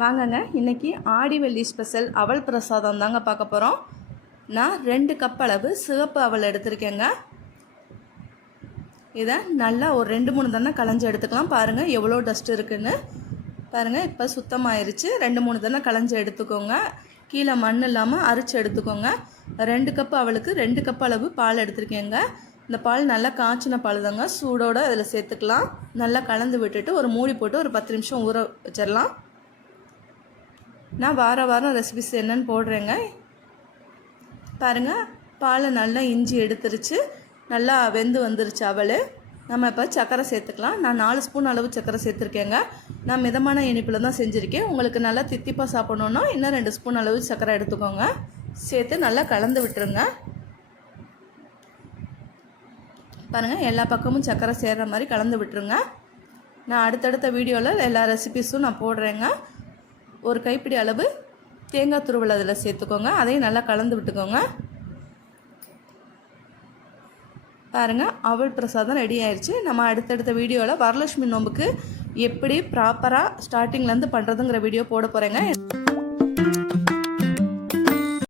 வாங்கங்க, இன்றைக்கி ஆடி வெள்ளி ஸ்பெஷல் அவல் பிரசாதம் தாங்க பார்க்க போகிறோம். நான் 2 கப் அளவு சிவப்பு அவல் எடுத்திருக்கேங்க. இதை நல்லா ஒரு 2-3 தடவை களைஞ்சி எடுத்துக்கலாம். பாருங்கள் எவ்வளோ டஸ்ட் இருக்குதுன்னு பாருங்கள். இப்போ சுத்தமாயிருச்சு. 2-3 தடவை களைஞ்சி எடுத்துக்கோங்க. கீழே மண் இல்லாமல் அரிச்சு எடுத்துக்கோங்க. 2 கப் அவளுக்கு 2 கப் அளவு பால் எடுத்திருக்கேங்க. இந்த பால் நல்லா காய்ச்சின பால் தாங்க. சூடோடு அதில் சேர்த்துக்கலாம். நல்லா கலந்து விட்டுட்டு ஒரு மூடி போட்டு ஒரு 10 நிமிஷம் ஊற வச்சிடலாம். நான் வாரம் ரெசிபிஸ் என்னென்னு போடுறேங்க. பாருங்கள், பாலை நல்லா இஞ்சி எடுத்துருச்சு, நல்லா வெந்து வந்துருச்சு அவள். நம்ம இப்போ சர்க்கரை சேர்த்துக்கலாம். நான் 4 ஸ்பூன் அளவு சர்க்கரை சேர்த்துருக்கேங்க. நான் மிதமான இனிப்பில் தான் செஞ்சுருக்கேன். உங்களுக்கு நல்லா தித்திப்பாக சாப்பிட்ணுன்னா இன்னும் 2 ஸ்பூன் அளவு சர்க்கரை எடுத்துக்கோங்க. சேர்த்து நல்லா கலந்து விட்டுருங்க. பாருங்கள், எல்லா பக்கமும் சர்க்கரை சேர்கிற மாதிரி கலந்து விட்டுருங்க. நான் அடுத்தடுத்த வீடியோவில் எல்லா ரெசிபிஸும் நான் போடுறேங்க. ஒரு கைப்பிடி அளவு தேங்காய் துருவல் அதில் சேர்த்துக்கோங்க. அதையும் நல்லா கலந்து விட்டுக்கோங்க. பாருங்கள், அவல் பிரசாதம் ரெடி ஆயிடுச்சு. நம்ம அடுத்தடுத்த வீடியோவில் வரலட்சுமி நோம்புக்கு எப்படி ப்ராப்பராக ஸ்டார்டிங்லேருந்து பண்ணுறதுங்கிற வீடியோ போட போகிறேங்க.